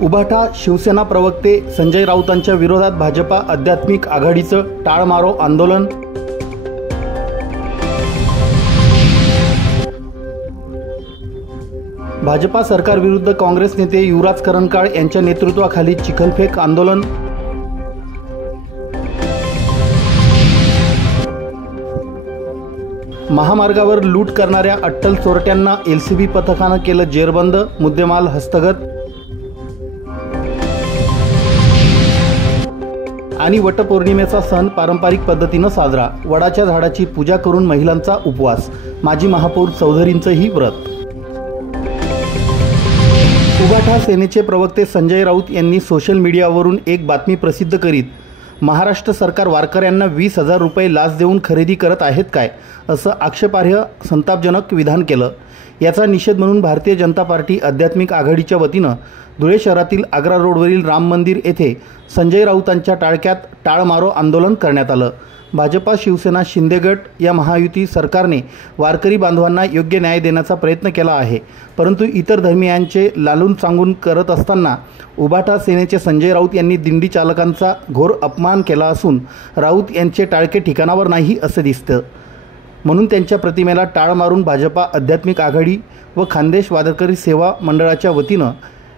उभाटा शिवसेना प्रवक्ते संजय राऊतांच्या विरोधात भाजपा आध्यात्मिक आघाडीचं टाळमारो आंदोलन। भाजपा सरकार विरुद्ध काँग्रेस नेते युवराज करंकाळ यांच्या नेतृत्वाखाली चिखलफेक आंदोलन। महामार्गावर लूट करणाऱ्या अट्टल चोरट्यांना एलसीबी पथकानं केलं जेरबंद, मुद्देमाल हस्तगत। आणि वटपौर्णिमेचा सण पारंपरिक पद्धतीनं साजरा, वडाच्या झाडाची पूजा करून महिलांचा उपवास, माजी महापौर चौधरींचंही व्रत। उभाटा सेनेचे प्रवक्ते संजय राऊत यांनी सोशल मीडियावरून एक बातमी प्रसिद्ध करीत महाराष्ट्र सरकार वारकऱ्यांना 20,000 रुपये लाच देऊन खरेदी करत आहेत काय, असं आक्षेपार्ह संतापजनक विधान केलं। याचा निषेध म्हणून भारतीय जनता पार्टी आध्यात्मिक आघाडीच्या वतीनं धुळे शहरातील आग्रा रोडवरील राम मंदिर येथे संजय राऊतांच्या टाळक्यात टाळमारो आंदोलन करण्यात आलं। भाजपा शिवसेना शिंदे गट या महायुती सरकारने वारकरी बांधवांना योग्य न्याय देण्याचा प्रयत्न केला आहे, परंतु इतर धर्मीयांचे लालून सांगून करत असताना उभाटा सेनेचे संजय राऊत यांनी दिंडी चालकांचा घोर अपमान केला असून राऊत यांचे टाळके ठिकाणावर नाही असं दिसतं। म्हणून त्यांच्या प्रतिमेला टाळ मारून भाजपा आध्यात्मिक आघाडी व खानदेश वारकरी सेवा मंडळाच्या वतीनं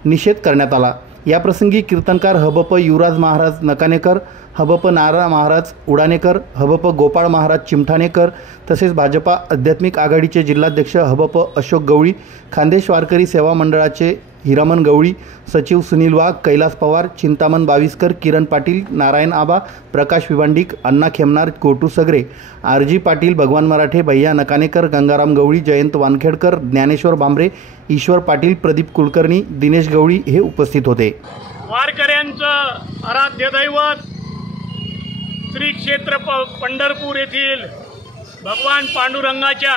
निषेध करण्यात आला। याप्रसंगी कीर्तनकार हबप युवराज महाराज नकानेकर, हबप नारा महाराज उडानेकर, हबप गोपाळ महाराज चिमठाणेकर तसेच भाजपा आध्यात्मिक आघाडीचे जिल्हाध्यक्ष हबप अशोक गवळी, खानदेश वारकरी सेवा मंडळाचे हिरामन गवळी, सचिव सुनील वाघ, कैलास पवार, चिंतामण बाविस्कर, किरण पाटील, नारायण आबा, प्रकाश विवांडिक, अण्णा खेमनार, कोटू सगरे, आरजी पाटील, भगवान मराठे, भैया नकानेकर, गंगाराम गवळी, जयंत वानखेडकर, ज्ञानेश्वर भांबरे, ईश्वर पाटील, प्रदीप कुलकर्णी, दिनेश गवळी हे उपस्थित होते। वारकऱ्यांचं आराध्य दैवत श्री क्षेत्र पंढरपूर येथील भगवान पांडुरंगाच्या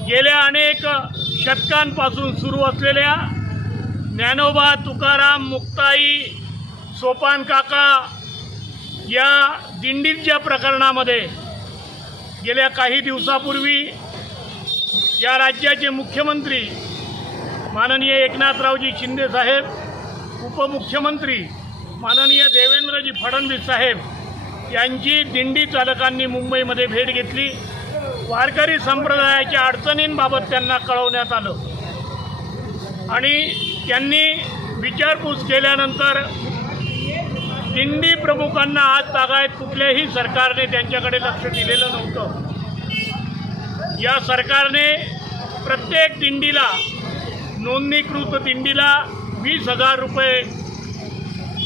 गेल्या अनेक शतकांपासून सुरू असलेल्या ज्ञानोबा तुकाराम मुक्ताई सोपान काका या दिंडीच्या प्रकरणामध्ये गेल्या काही दिवसापूर्वी या राज्याचे मुख्यमंत्री माननीय एकनाथरावजी शिंदे साहेब, उपमुख्यमंत्री माननीय देवेंद्रजी फडणवीस साहेब यांची दिंडी चालकांनी मुंबईमध्ये भेट घेतली। वारकरी संप्रदायाच्या अडचणींबाबत त्यांना कळवण्यात आलं आणि त्यांनी विचारपूस केल्यानंतर दिंडी प्रमुखांना आज तागायत कुठल्याही सरकारने त्यांच्याकडे लक्ष दिलेलं नव्हतं। या सरकारने प्रत्येक दिंडीला, नोंदणीकृत दिंडीला 20,000 रुपये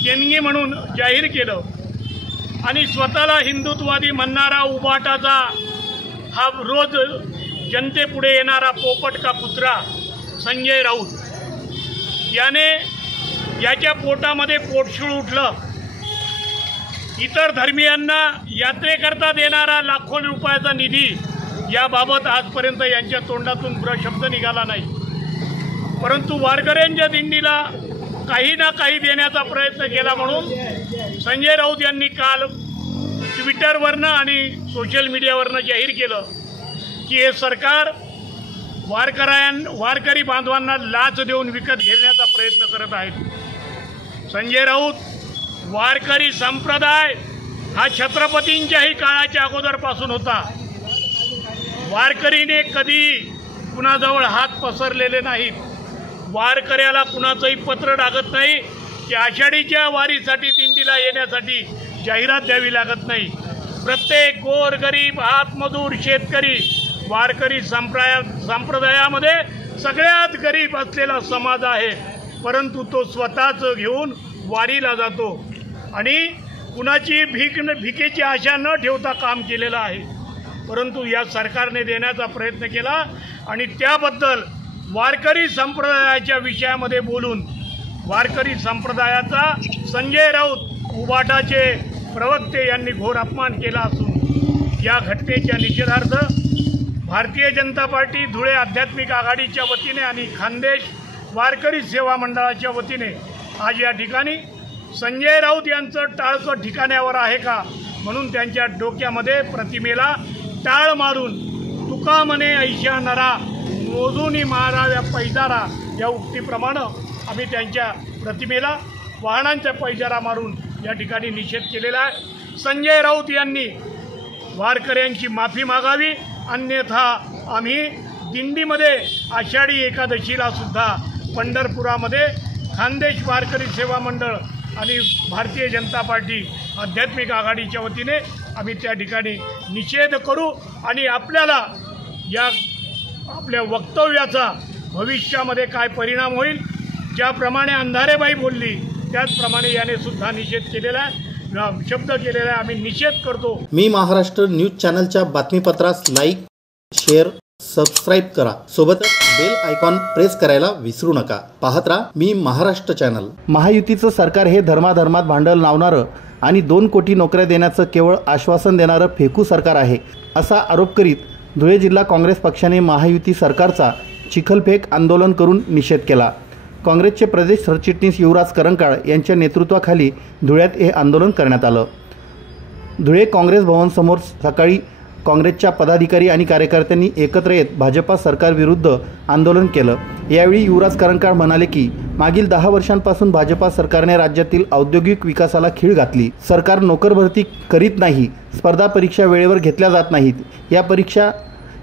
देणगी म्हणून जाहीर केलं आणि स्वतःला हिंदुत्ववादी म्हणणारा उभाटाचा हा रोज जनतेपुढे येणारा पोपट का कुत्रा संजय राऊत याने याच्या पोटामध्ये पोटशूळ उठलं। इतर धर्मियांना यात्रेकरता देणारा लाखो रुपयाचा निधी याबाबत आजपर्यंत यांच्या तोंडातून शब्द निघाला नाही, परंतु वारकऱ्यांच्या दिंडीला काही ना काही देण्याचा प्रयत्न केला म्हणून संजय राऊत यांनी काल ट्विटरवरनं आणि सोशल मीडियावरनं जाहीर केलं की हे सरकार वारकरी बांधवांना लाच देऊन विकत घेण्याचा प्रयत्न करत आहे। संजय राऊत, वारकरी संप्रदाय हा छत्रपतींच्याही काळाच्या अगोदरपासून होता। वारकरीने कधी कुणाजवळ हात पसरलेले नाहीत। वारकऱ्याला कुणाचंही पत्र लागत नाही की आषाढीच्या वारीसाठी दिंडीला येण्यासाठी जाहिरात द्यावी लागत नाही। प्रत्येक गोरगरीब, हातमजूर, शेतकरी वारकरी संप्रदायामध्ये सगळ्यात गरीब असलेला समाज आहे, परंतु तो स्वतःच घेऊन वारीला जातो आणि कुणाची भिकेची आशा न ठेवता काम केलेलं आहे। परंतु या सरकारने देण्याचा प्रयत्न केला आणि त्याबद्दल वारकरी संप्रदायाच्या विषयामध्ये बोलून वारकरी संप्रदायाचा संजय राऊत उभाटाचे प्रवक्ते यांनी घोर अपमान केला असून या घटनेच्या निषेधार्थ भारतीय जनता पार्टी धुळे आध्यात्मिक आघाडीच्या वतीने आणि खानदेश वारकरी सेवा मंडळाच्या वतीने आज या ठिकाणी संजय राऊत यांचं टाळकं ठिकाण्यावर आहे का म्हणून त्यांच्या डोक्यामध्ये प्रतिमेला टाळ मारून तुका म्हणे ऐशा नरा मोजूनी माराव्या पैजारा या उक्तीप्रमाणे आम्ही त्यांच्या प्रतिमेला वाहनांचा पैजारा मारून या ठिकाणी निषेध केलेला आहे। संजय राऊत यांनी वारकऱ्यांची माफी मागावी, अन्यथा आम्ही दिंडीमध्ये आषाढी एकादशीला सुद्धा पंढरपुरामध्ये खानदेश वारकरी सेवा मंडळ आणि भारतीय जनता पार्टी आध्यात्मिक आघाडीच्या वतीने आम्ही त्या ठिकाणी निषेध करू आणि आपल्याला या आपल्या वक्तव्याचा भविष्यामध्ये काय परिणाम होईल, ज्याप्रमाणे अंधारेबाई बोलली त्याचप्रमाणे याने सुद्धा निषेध केलेला आहे, शब्द केलेला आहे। आम्ही निषेध करतो। मी महाराष्ट्र न्यूज चॅनलच्या बातमीपत्रास लाईक, शेअर, सबस्क्राईब करा। सोबतच बेल आयकॉन प्रेस करायला विसरू नका। पाहत राहा मी महाराष्ट्र चॅनल। महायुतीचं सरकार हे धर्माधर्मात भांडण लावणारं आणि 2 कोटी नोकऱ्या देण्याचं केवळ आश्वासन देणारं फेकू सरकार आहे, असा आरोप करीत धुळे जिल्हा काँग्रेस पक्षाने महायुती सरकारचा चिखलफेक आंदोलन करून निषेध केला। काँग्रेसचे प्रदेश सरचिटणीस युवराज करंकाळ यांच्या नेतृत्वाखाली धुळ्यात हे आंदोलन करण्यात आलं। धुळे काँग्रेस भवनसमोर सकाळी काँग्रेसच्या पदाधिकारी आणि कार्यकर्त्यांनी एकत्र येत भाजपा सरकारविरुद्ध आंदोलन केलं। यावेळी युवराज करंकाळ म्हणाले की मागील 10 वर्षांपासून भाजपा सरकारने राज्यातील औद्योगिक विकासाला खीळ घातली। सरकार नोकर भरती करीत नाही, स्पर्धा परीक्षा वेळेवर घेतल्या जात नाहीत, या परीक्षा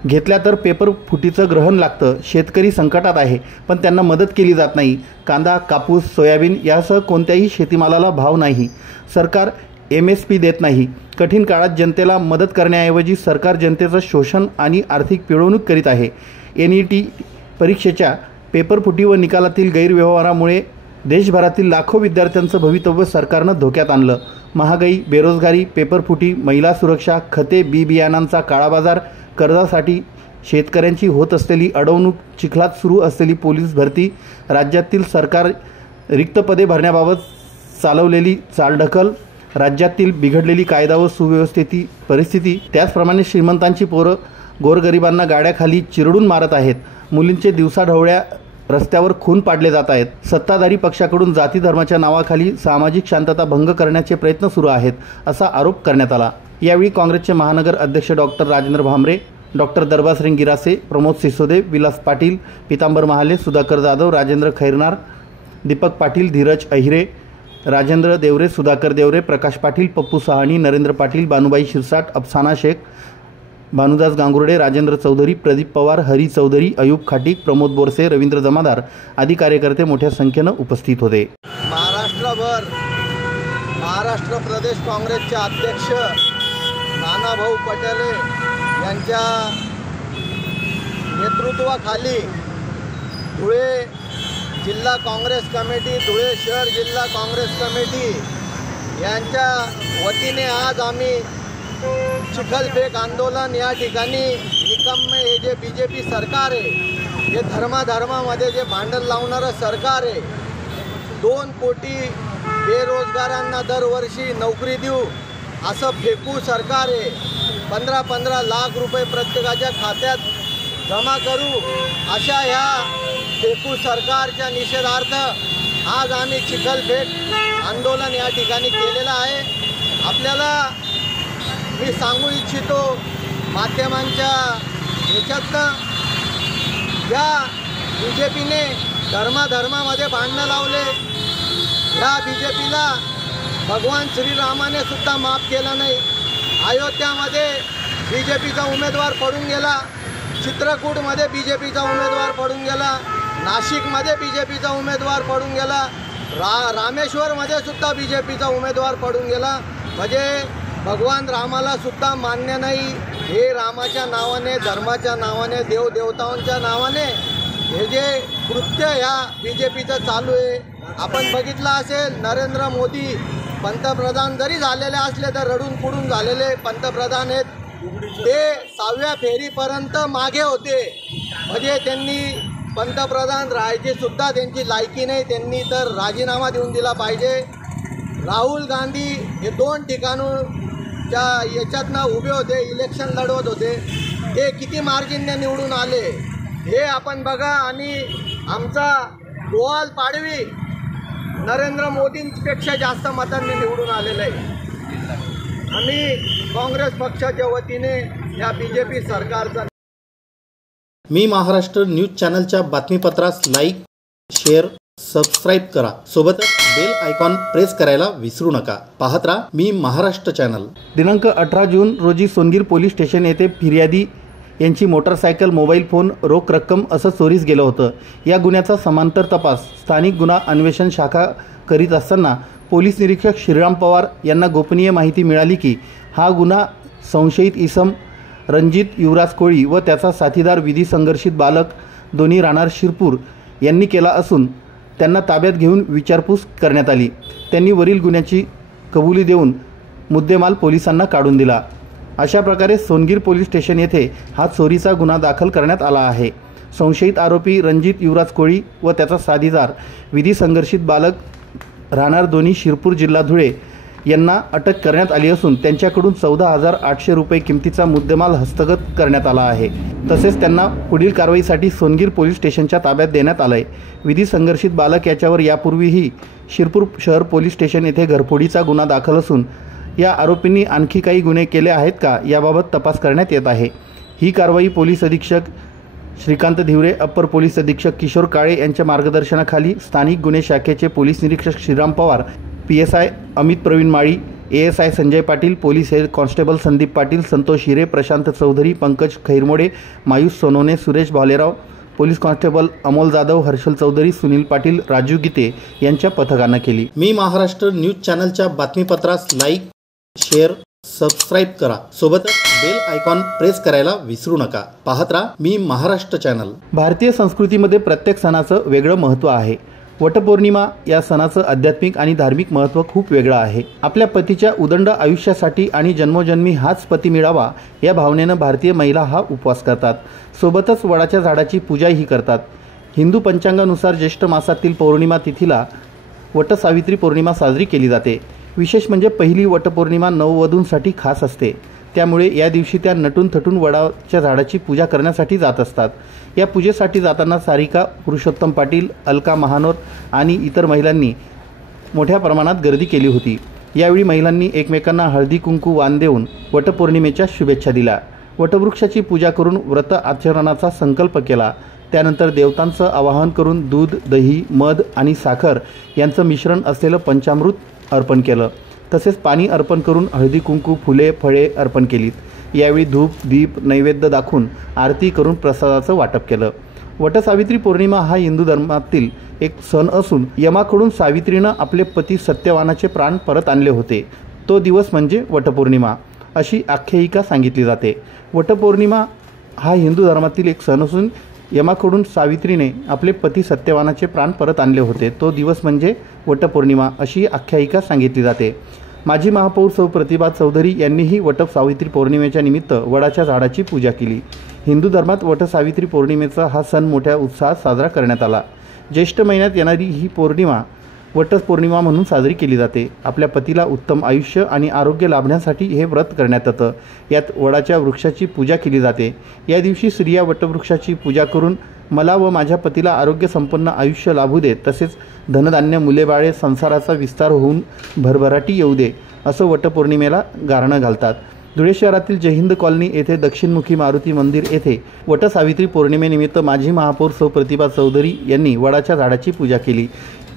घेतल्या तर पेपर फुटीचं ग्रहण लागतं, शेतकरी संकटात आहे पण त्यांना मदत केली जात नाही, कांदा, कापूस, सोयाबीन यासह कोणत्याही शेतीमालाला भाव नाही, सरकार MSP देत नाही। कठीण काळात जनतेला मदत करण्याऐवजी सरकार जनतेचं शोषण आणि आर्थिक पिळवणूक करीत आहे। NET परीक्षेच्या पेपरफुटी व निकालातील गैरव्यवहारामुळे देशभरातील लाखो विद्यार्थ्यांचं भवितव्य सरकारनं धोक्यात आणलं। महागाई, बेरोजगारी, पेपरफुटी, महिला सुरक्षा, खते, बी बियाणांचा काळाबाजार, कर्जासाठी शेतकऱ्यांची होत असलेली अडवणूक, चिखलात सुरू असलेली पोलीस भरती, राज्यातील सरकार रिक्त पदे भरण्याबाबत चालवलेली चालढकल, राज्यातील बिघडलेली कायदा व सुव्यवस्थेची परिस्थिती, त्याचप्रमाणे श्रीमंतांची पोरं गोरगरिबांना गाड्याखाली चिरडून मारत आहेत, मुलींचे दिवसाढवळ्या रस्त्यावर खून पाडले जात आहेत, सत्ताधारी पक्षाकडून जाती धर्माच्या नावाखाली सामाजिक शांतता भंग करण्याचे प्रयत्न सुरू आहेत, असा आरोप करण्यात आला। यावेळी काँग्रेसचे महानगर अध्यक्ष डॉक्टर राजेंद्र भामरे, डॉक्टर दरबासिंग गिरासे, प्रमोद सिसोदे, विलास पाटील, पितांबर महाले, सुधाकर जाधव, राजेंद्र खैरनार, दीपक पाटील, धीरज अहिरे, राजेंद्र देवरे, सुधाकर देवरे, प्रकाश पाटील, पप्पू सहाणी, नरेंद्र पाटील, बानुबाई शिरसाट, अफसाना शेख, भानुदास गांगुर्डे, राजेंद्र चौधरी, प्रदीप पवार, हरी चौधरी, अयूब खाटीक, प्रमोद बोरसे, रवींद्र जमादार आदी कार्यकर्ते मोठ्या संख्येनं उपस्थित होते। महाराष्ट्रभर महाराष्ट्र प्रदेश काँग्रेसचे अध्यक्ष नानाभाऊ पटोले यांच्या नेतृत्वाखाली धुळे जिल्हा काँग्रेस कमिटी, धुळे शहर जिल्हा काँग्रेस कमिटी यांच्या वतीने आज आम्ही चिखलफेक आंदोलन या ठिकाणी निकम्मे हे जे BJP सरकार आहे, हे धर्माधर्मामध्ये जे भांडण लावणारं सरकार आहे, 2 कोटी बेरोजगारांना दरवर्षी नोकरी देऊ असं फेकू सरकार आहे, 15-15 लाख रुपये प्रत्येकाच्या खात्यात जमा करू अशा ह्या फेकू सरकारच्या निषेधार्थ आज आम्ही चिखलफेक आंदोलन या ठिकाणी केलेलं आहे। आपल्याला मी सांगू इच्छितो माध्यमांच्या ह्याच्यातनं, या BJPने धर्माधर्मामध्ये भांडणं लावले, या BJPला भगवान श्रीरामाने सुद्धा माफ केलं नाही। अयोध्यामध्ये BJPचा उमेदवार पडून गेला, चित्रकूटमध्ये BJPचा उमेदवार पडून गेला, नाशिकमध्ये BJPचा उमेदवार पडून गेला, रामेश्वरमध्ये सुद्धा BJPचा उमेदवार पडून गेला। म्हणजे भगवान रामाला सुद्धा मान्य नाही, हे रामाच्या नावाने, धर्माच्या नावाने, देवदेवतांच्या नावाने हे जे कृत्य ह्या BJPचं चालू आहे। आपण बघितलं असेल, नरेंद्र मोदी पंतप्रधान जरी झालेले असले तर रडून पुडून झालेले पंतप्रधान आहेत, ते 6व्या फेरीपर्यंत मागे होते, म्हणजे त्यांनी पंतप्रधान राहायची सुद्धा त्यांची लायकी नाही, त्यांनी तर राजीनामा देऊन दिला पाहिजे। राहुल गांधी हे 2 ठिकाणच्या याच्यातनं उभे होते, इलेक्शन लढवत होते, ते किती मार्जिनने निवडून आले हे आपण बघा। आणि आमचा गोवाल पाडवी नरेंद्र मोदींपेक्षा जास्त मतांनी निवडून आलेलं आहे। आम्ही काँग्रेस पक्षाच्या वतीने या BJP सरकारचा मी महाराष्ट्र न्यूज चॅनलच्या बातमीपत्रास लाईक, शेअर, सबस्क्राईब करा, सोबतच बेल आयकॉन प्रेस करायला विसरू नका. पाहत राहा मी महाराष्ट्र चॅनल. दिनांक 18 जून रोजी सोनगीर पोलीस स्टेशन येथे फिर्यादी यांची मोटारसायकल, मोबाईल फोन, रोख रक्कम असं चोरीस गेलं होतं. या गुन्ह्याचा समांतर तपास स्थानिक गुन्हा अन्वेषण शाखा करीत असताना पोलीस निरीक्षक श्रीराम पवार यांना गोपनीय माहिती मिळाली की हा गुन्हा संशयित इसम रणजित युवराज कोळी व त्याचा साथीदार विधी संघर्षित बालक दोन्ही राहणार शिरपूर यांनी केला असून त्यांना ताब्यात घेऊन विचारपूस करण्यात आली. त्यांनी वरील गुन्ह्याची कबुली देऊन मुद्देमाल पोलिसांना काढून दिला. अशा प्रकारे सोनगीर पोलीस स्टेशन येथे हा चोरीचा गुन्हा दाखल करण्यात आला आहे. संशयित आरोपी रणजित युवराज कोळी व त्याचा साथीदार विधी संघर्षित बालक राहणार दोन्ही शिरपूर जिल्हा धुळे यांना अटक करण्यात आली असून त्यांच्याकडून 14,800 रुपये किमतीचा मुद्देमाल हस्तगत करण्यात आला आहे. तसेच त्यांना पुढील कारवाईसाठी सोनगीर पोलीस स्टेशनच्या ताब्यात देण्यात आलं आहे. विधी संघर्षित बालक याच्यावर यापूर्वीही शिरपूर शहर पोलीस स्टेशन येथे घरफोडीचा गुन्हा दाखल असून या आरोपींनी आणखी काही गुन्हे केले आहेत का याबाबत तपास करण्यात येत आहे. ही कारवाई पोलीस अधीक्षक श्रीकांत धिवरे, अप्पर पोलीस अधीक्षक किशोर काळे यांच्या मार्गदर्शनाखाली स्थानिक गुन्हे शाखेचे पोलीस निरीक्षक Shriram Pawar, PSI Amit Pravin Mali, ASI Sanjay Patil, police head constable Sandeep Patil, Santosh Hire, Prashant Chaudhari, Pankaj Khairmode, Mayus Sonone, Suresh Bhalerao, police constable Amol Jadhav, Harshal Chaudhari, Sunil Patil, Raju Gite यांच्या पथकानं केली. मी महाराष्ट्र न्यूज चॅनलच्या बातमीपत्रास लाईक, शेअर, सबस्क्राईब करा, सोबतच बेल आयकॉन प्रेस करायला विसरू नका. पाहत राहा मी महाराष्ट्र चॅनल. भारतीय संस्कृतीमध्ये प्रत्येक सणाचं वेगळं महत्त्व आहे. वटपौर्णिमा या सणाचं आध्यात्मिक आणि धार्मिक महत्त्व खूप वेगळं आहे. आपल्या पतीच्या उदंड आयुष्यासाठी आणि जन्मोजन्मी हाच पती मिळावा या भावनेनं भारतीय महिला हा उपवास करतात. सोबतच वडाच्या झाडाची पूजाही करतात. हिंदू पंचांगानुसार ज्येष्ठ मासातील पौर्णिमा तिथीला वटसावित्री पौर्णिमा साजरी केली जाते. विशेष म्हणजे पहिली वटपौर्णिमा नववधूंसाठी खास असते. त्यामुळे या दिवशी त्या नटून थटून वडाच्या झाडाची पूजा करण्यासाठी जात असतात. या पूजेसाठी जाताना सारिका पुरुषोत्तम पाटील, अलका महानोर आणि इतर महिलांनी मोठ्या प्रमाणात गर्दी केली होती. यावेळी महिलांनी एकमेकांना हळदी कुंकू वाण देऊन वटपौर्णिमेच्या शुभेच्छा दिल्या. वटवृक्षाची पूजा करून व्रत आचरणाचा संकल्प केला. त्यानंतर देवतांचं आवाहन करून दूध, दही, मध आणि साखर यांचं मिश्रण असलेलं पंचामृत अर्पण केलं. तसेच पाणी अर्पण करून हळदी कुंकू, फुले, फळे अर्पण केलीत. यावेळी धूप, दीप, नैवेद्य दाखवून आरती करून प्रसादाचं वाटप केलं. वटसावित्री पौर्णिमा हा हिंदू धर्मातील एक सण असून यमाकडून सावित्रीनं आपले पती सत्यवानाचे प्राण परत आणले होते. तो दिवस म्हणजे वटपौर्णिमा अशी आख्यायिका सांगितली जाते. वटपौर्णिमा हा हिंदू धर्मातील एक सण असून यमाकडून सावित्रीने आपले पती सत्यवानाचे प्राण परत आणले होते. तो दिवस म्हणजे वटपौर्णिमा अशी आख्यायिका सांगितली जाते. माजी महापौर सौ प्रतिभा चौधरी यांनीही वटसावित्री पौर्णिमेच्या निमित्त वडाच्या झाडाची पूजा केली. हिंदू धर्मात वटसावित्री पौर्णिमेचा हा सण मोठ्या उत्साहात साजरा करण्यात आला. ज्येष्ठ महिन्यात येणारी ही पौर्णिमा वटपौर्णिमा म्हणून साजरी केली जाते. आपल्या पतीला उत्तम आयुष्य आणि आरोग्य लाभण्यासाठी हे व्रत करण्यात येतं. यात वडाच्या वृक्षाची पूजा केली जाते. या दिवशी स्त्रिया वटवृक्षाची पूजा करून मला व माझ्या पतीला आरोग्य संपन्न आयुष्य लाभू दे, तसेच धनधान्य, मुलेबाळे, संसाराचा विस्तार होऊन भरभराटी येऊ दे असं वटपौर्णिमेला गारणं घालतात. धुळे शहरातील जयहिंद कॉलनी येथे दक्षिणमुखी मारुती मंदिर येथे वटसावित्री पौर्णिमेनिमित्त माजी महापौर सौ प्रतिभा चौधरी यांनी वडाच्या झाडाची पूजा केली.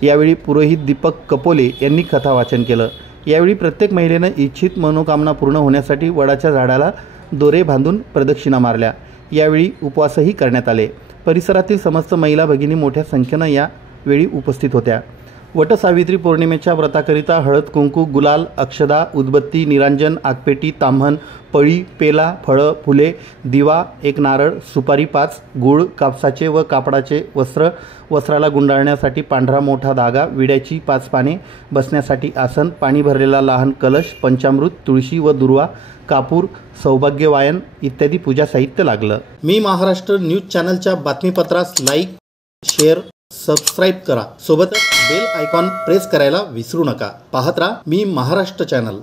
यावेळी पुरोहित दीपक कपोले यांनी कथा वाचन केलं. यावेळी प्रत्येक महिलेनं इच्छित मनोकामना पूर्ण होण्यासाठी वडाच्या झाडाला दोरे बांधून प्रदक्षिणा मारल्या. यावेळी उपवासही करण्यात आले. परिसरातील समस्त महिला भगिनी मोठ्या संख्येनं यावेळी उपस्थित होत्या. वटसावित्री पौर्णिमेच्या व्रताकरिता हळद कुंकू, गुलाल, अक्षदा, उदबत्ती, निरांजन, आगपेटी, ताम्हण, पळी, पेला, फळं, फुले, दिवा, एक नारळ, सुपारी 5, गूळ, कापसाचे व कापडाचे वस्त्र, वस्त्राला गुंडाळण्यासाठी पांढरा मोठा धागा, विड्याची 5 पाने, बसण्यासाठी आसन, पाणी भरलेला लहान कलश, पंचामृत, तुळशी व दुर्वा, कापूर, सौभाग्य वायन इत्यादी पूजा साहित्य लागलं. मी महाराष्ट्र न्यूज चॅनलच्या बातमीपत्रास लाईक, शेअर, सबस्क्राईब करा, सोबतच बेल आयकॉन प्रेस करायला विसरू नका. पाहत राहा मी महाराष्ट्र चॅनल.